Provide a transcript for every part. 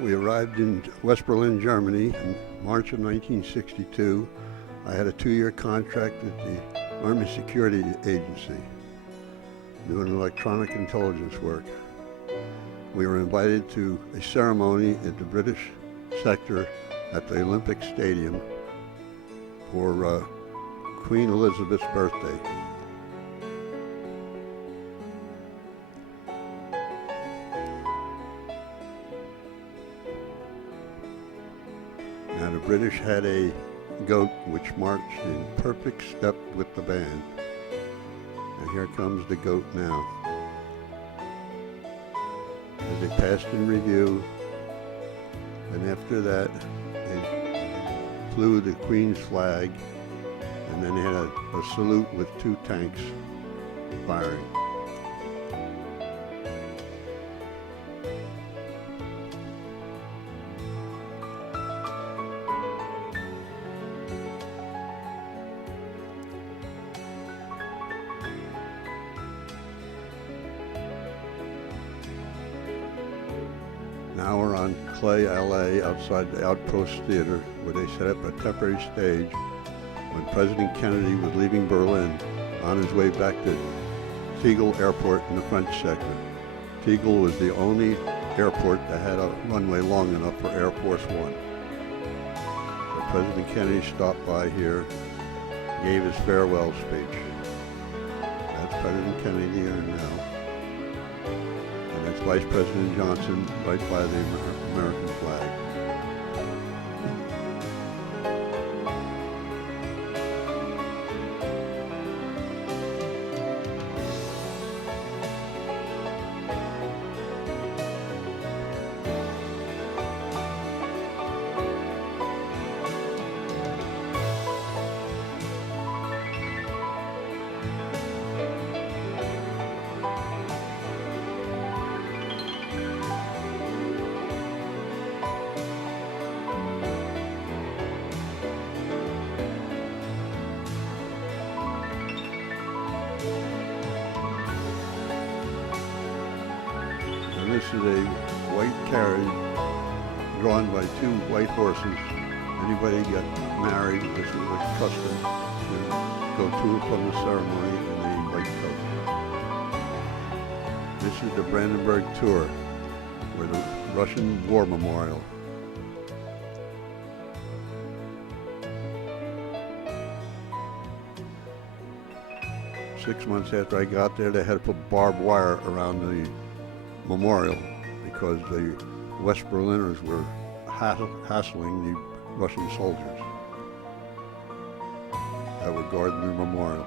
We arrived in West Berlin, Germany in March of 1962. I had a 2-year contract with the Army Security Agency doing electronic intelligence work. We were invited to a ceremony at the British sector at the Olympic Stadium for Queen Elizabeth's birthday. Now the British had a goat which marched in perfect step with the band. And here comes the goat now. As they passed in review, and after that they flew the Queen's flag, and then they had a salute with 2 tanks firing. Now we're on Clay, LA, outside the Outpost Theater, where they set up a temporary stage when President Kennedy was leaving Berlin on his way back to Tegel Airport in the French sector. Tegel was the only airport that had a runway long enough for Air Force One. So President Kennedy stopped by here, gave his farewell speech. That's President Kennedy here now. And that's Vice President Johnson right by the American flag. This is a white carriage drawn by 2 white horses. Anybody got married, this was a custom to go to and from the ceremony in a white coach. This is the Brandenburg Tour, where the Russian War Memorial. Six months after I got there, they had to put barbed wire around the memorial because the West Berliners were hassling the Russian soldiers that were guarding the memorial.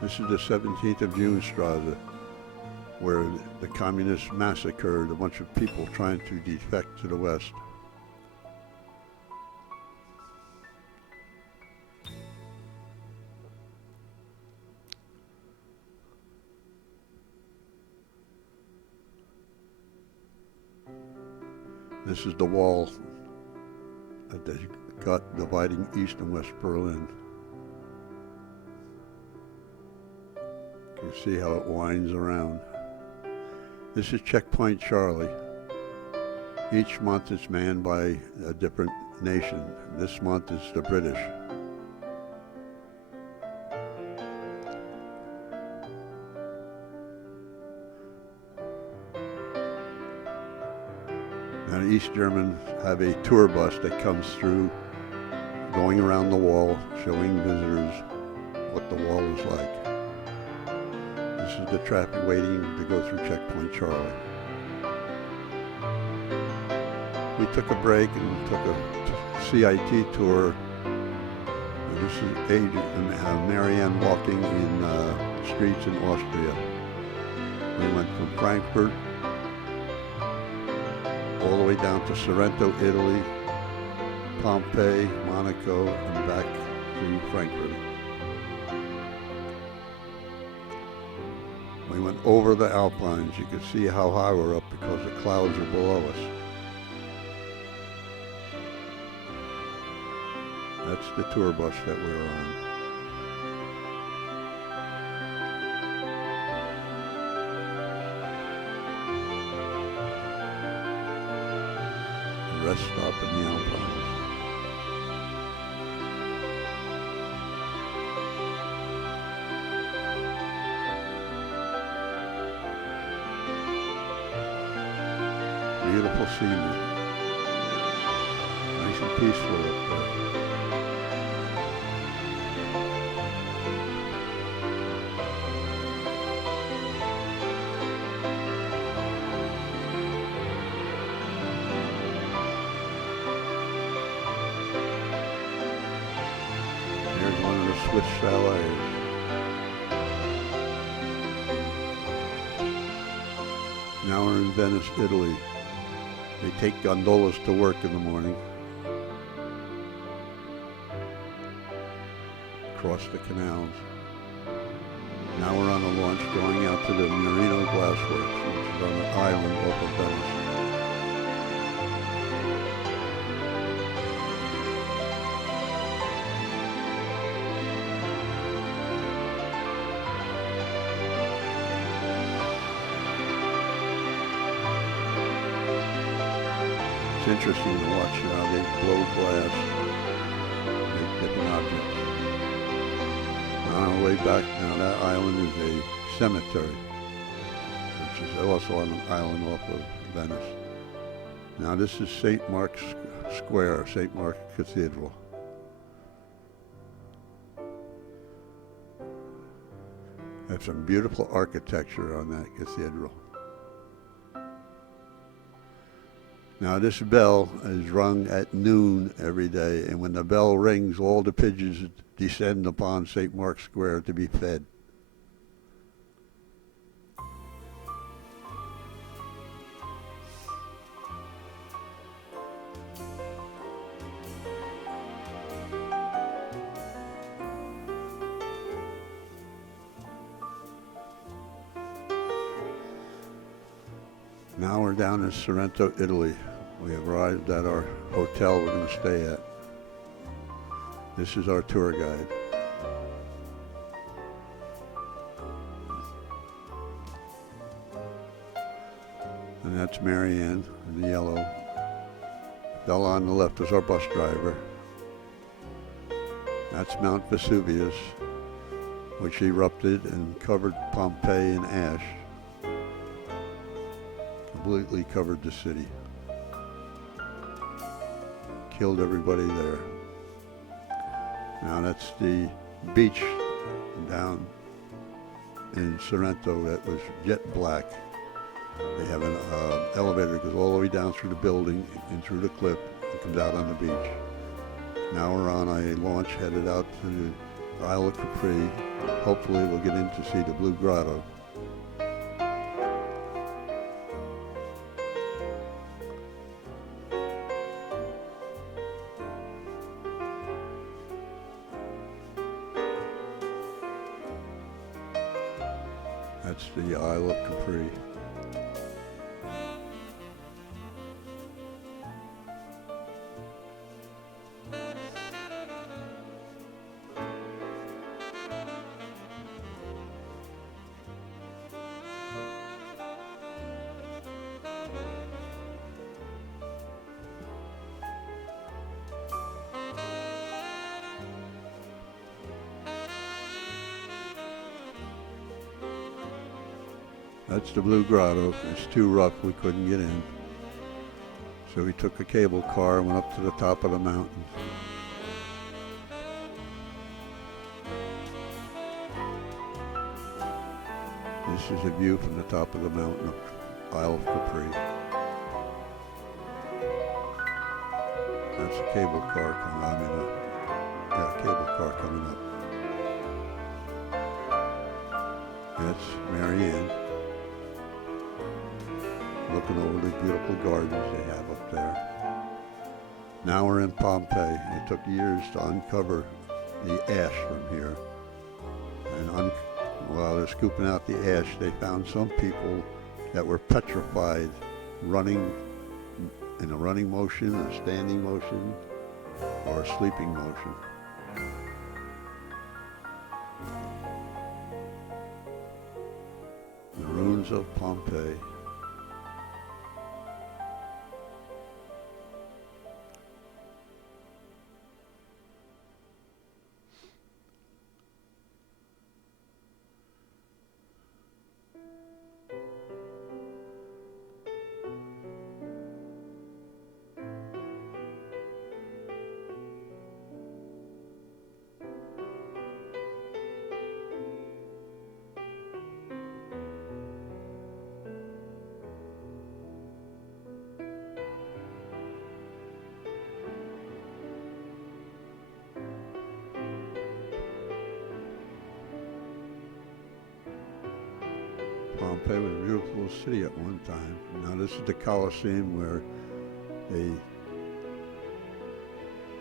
This is the 17th of June Strasse, where the communists massacred a bunch of people trying to defect to the West. This is the wall that they got dividing East and West Berlin. You can see how it winds around. This is Checkpoint Charlie. Each month it's manned by a different nation. This month it's the British. Now the East Germans have a tour bus that comes through, going around the wall, showing visitors what the wall is like. This is the traffic waiting to go through Checkpoint Charlie. We took a break and took a CIT tour. This is Marianne walking in streets in Austria. We went from Frankfurt all the way down to Sorrento, Italy, Pompeii, Monaco, and back to Frankfurt. We went over the Alpines. You can see how high we're up because the clouds are below us. That's the tour bus that we were on. rest stop in the Alpines. Beautiful scenery. Nice and peaceful up there. Here's one of the Swiss chalets. Now we're in Venice, Italy. They take gondolas to work in the morning. Across the canals. Now we're on a launch going out to the Marino Glassworks, which is on an island off of Venice. It's interesting to watch how they blow glass, make different objects. On our way back now, that island is a cemetery, which is also on an island off of Venice. Now this is St. Mark's Square, St. Mark Cathedral. There's some beautiful architecture on that cathedral. Now this bell is rung at noon every day, and when the bell rings, all the pigeons descend upon St. Mark's Square to be fed. Now we're down in Sorrento, Italy. We have arrived at our hotel we're going to stay at. This is our tour guide. And that's Marianne in the yellow. Bella on the left is our bus driver. That's Mount Vesuvius, which erupted and covered Pompeii in ash. Completely covered the city. Killed everybody there. Now that's the beach down in Sorrento that was jet black. They have an elevator that goes all the way down through the building and through the cliff and comes out on the beach. Now we're on a launch headed out to the Isle of Capri. Hopefully we'll get in to see the Blue Grotto. That's the Isle of Capri. That's the Blue Grotto. It's too rough, we couldn't get in. So we took a cable car and went up to the top of the mountain. This is a view from the top of the mountain of Isle of Capri. That's a cable car coming cable car coming up. That's Marianne. Looking over the beautiful gardens they have up there. Now we're in Pompeii. It took years to uncover the ash from here. And while they're scooping out the ash, they found some people that were petrified, running in a running motion, a standing motion, or a sleeping motion. The ruins of Pompeii. Pompeii was a beautiful little city at one time. Now this is the Colosseum where they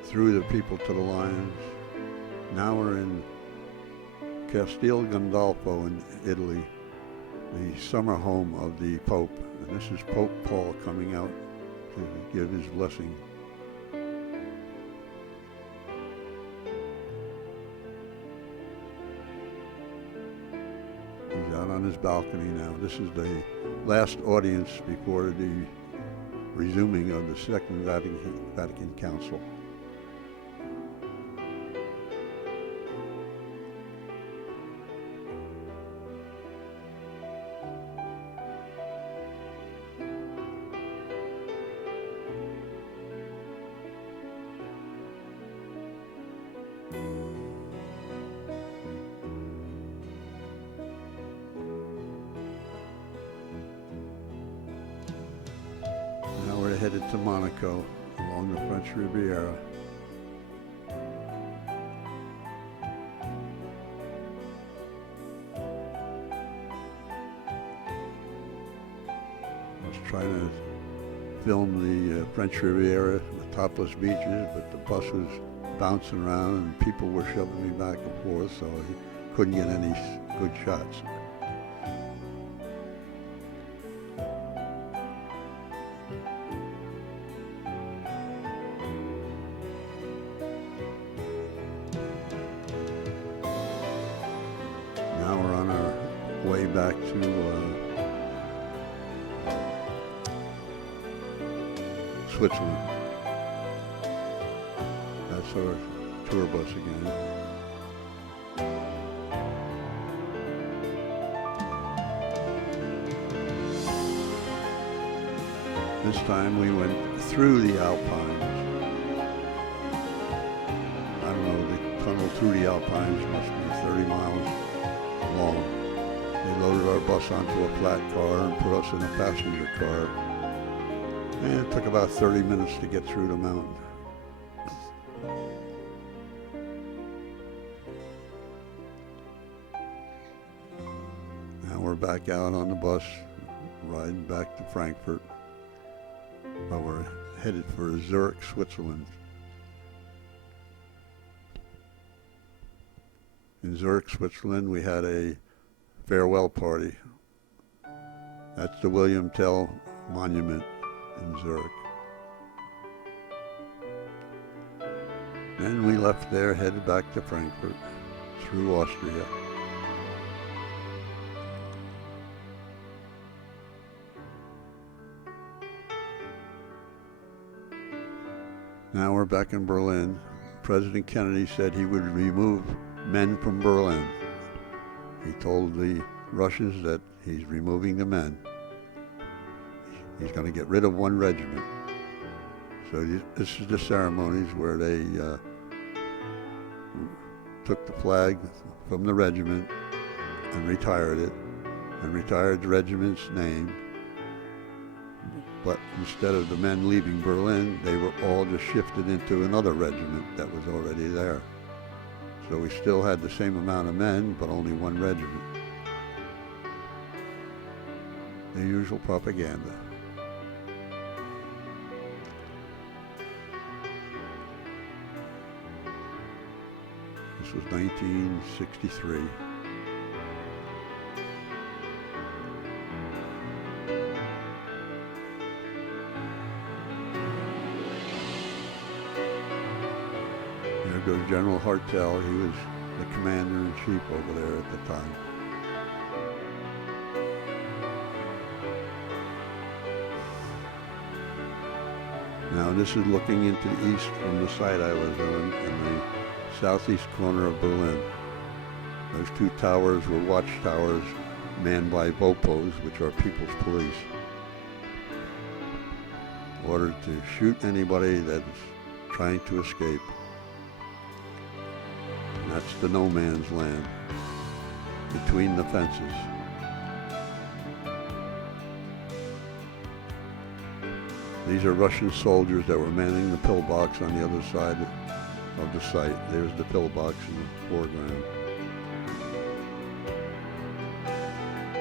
threw the people to the lions. Now we're in Castel Gandolfo in Italy, the summer home of the Pope. And this is Pope Paul coming out to give his blessing. He's out on his balcony now. This is the last audience before the resuming of the Second Vatican Council. Now we're headed to Monaco along the French Riviera. I was trying to film the French Riviera, the topless beaches, but the bus was bouncing around and people were shoving me back and forth, so I couldn't get any good shots. Now we're on our way back to Switzerland. That's our tour bus again. This time we went through the Alpines. I don't know, the tunnel through the Alpines must be 30 miles long. They loaded our bus onto a flat car and put us in a passenger car. And it took about 30 minutes to get through the mountain. Now we're back out on the bus, riding back to Frankfurt. But we're headed for Zurich, Switzerland. In Zurich, Switzerland, we had a farewell party. That's the William Tell Monument in Zurich. Then we left there, headed back to Frankfurt through Austria. Now we're back in Berlin. President Kennedy said he would remove men from Berlin. He told the Russians that he's removing the men. He's going to get rid of one regiment. So this is the ceremonies where they took the flag from the regiment and retired it, and retired the regiment's name. But instead of the men leaving Berlin, they were all just shifted into another regiment that was already there. So we still had the same amount of men, but only one regiment. The usual propaganda. This was 1963. There goes General Hartel. He was the commander-in-chief over there at the time. Now this is looking into the east from the site I was on in the southeast corner of Berlin. Those two towers were watchtowers manned by Vopos, which are People's Police, ordered to shoot anybody that's trying to escape. And that's the no man's land between the fences. These are Russian soldiers that were manning the pillbox on the other side of the site. There's the pillbox in the foreground.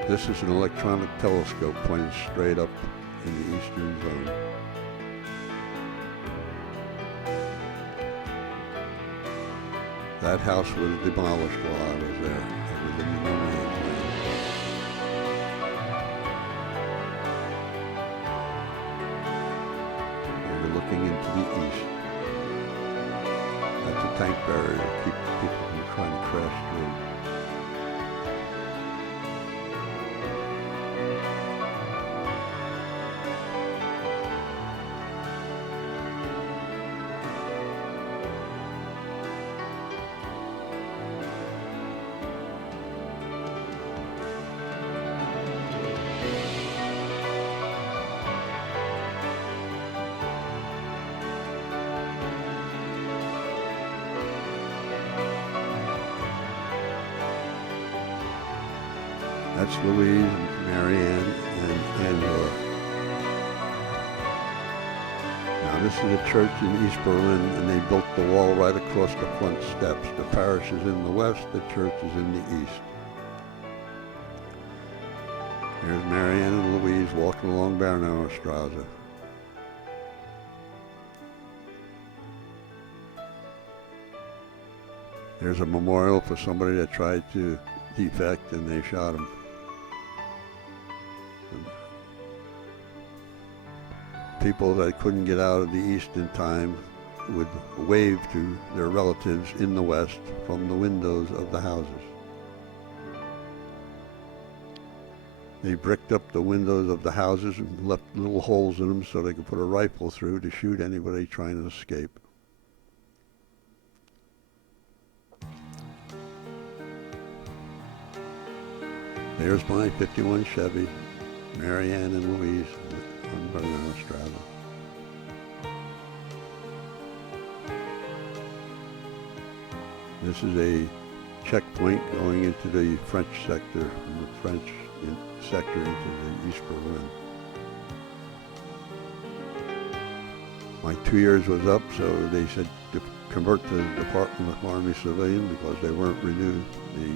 This is an electronic telescope pointed straight up in the eastern zone. That house was demolished while I was there. It was in the no man's land. We're looking into the east. That's a tank barrier to keep people from trying to crash through. That's Louise and Marianne and Angela. Now this is a church in East Berlin, and they built the wall right across the front steps. The parish is in the west, the church is in the east. Here's Marianne and Louise walking along Bernauer Straße. There's a memorial for somebody that tried to defect and they shot him. People that couldn't get out of the east in time would wave to their relatives in the west from the windows of the houses. They bricked up the windows of the houses and left little holes in them so they could put a rifle through to shoot anybody trying to escape. There's my 51 Chevy, Marianne and Louise on Bernauer Straße. This is a checkpoint going into the French sector, from the French sector into the East Berlin. My 2 years was up, so they said to convert to the Department of Army Civilian because they weren't renewed the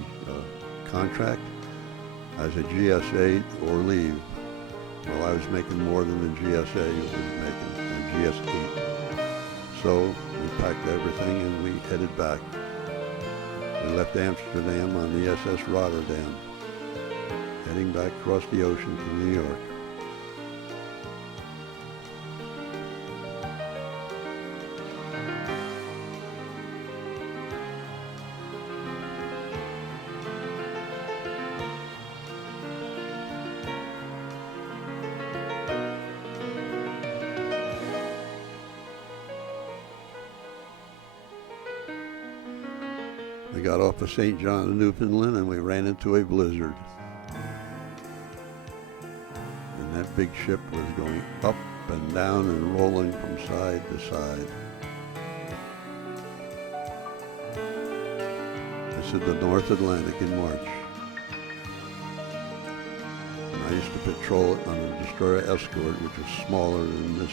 contract as a GSA or leave. Well, I was making more than the GSA was making, a GS8. So we packed everything and we headed back. We left Amsterdam on the SS Rotterdam, heading back across the ocean to New York. We got off of St. John, Newfoundland, and we ran into a blizzard. And that big ship was going up and down and rolling from side to side. This is the North Atlantic in March. And I used to patrol it on a destroyer escort, which was smaller than this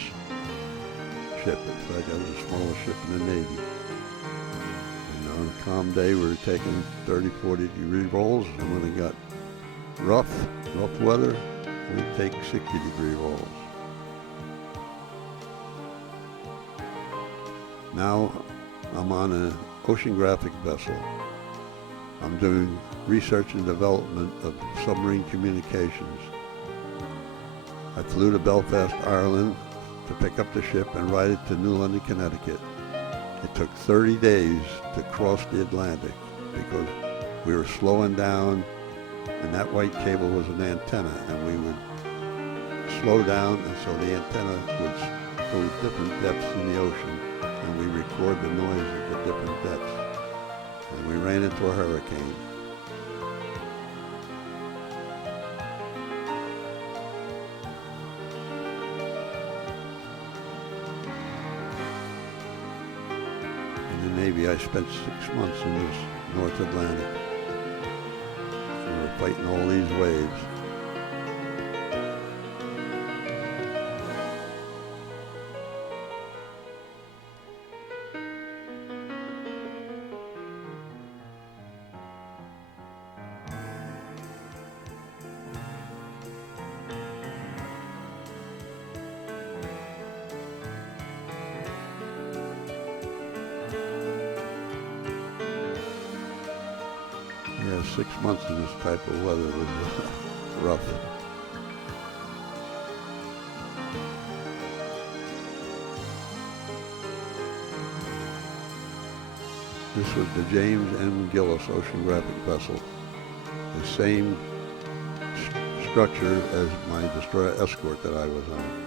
ship. In fact, that was the smallest ship in the Navy. On a calm day, we were taking 30, 40 degree rolls, and when it got rough weather, we'd take 60 degree rolls. Now I'm on an oceanographic vessel. I'm doing research and development of submarine communications. I flew to Belfast, Ireland to pick up the ship and ride it to New London, Connecticut. It took 30 days to cross the Atlantic because we were slowing down, and that white cable was an antenna, and we would slow down, and so the antenna would go to different depths in the ocean, and we record the noise at the different depths. And we ran into a hurricane. Navy, I spent 6 months in this North Atlantic. We were fighting all these waves. 6 months of this type of weather was rough. This was the James M. Gillis oceanographic vessel, the same structure as my destroyer escort that I was on.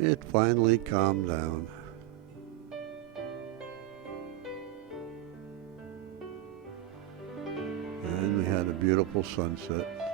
It finally calmed down. And we had a beautiful sunset.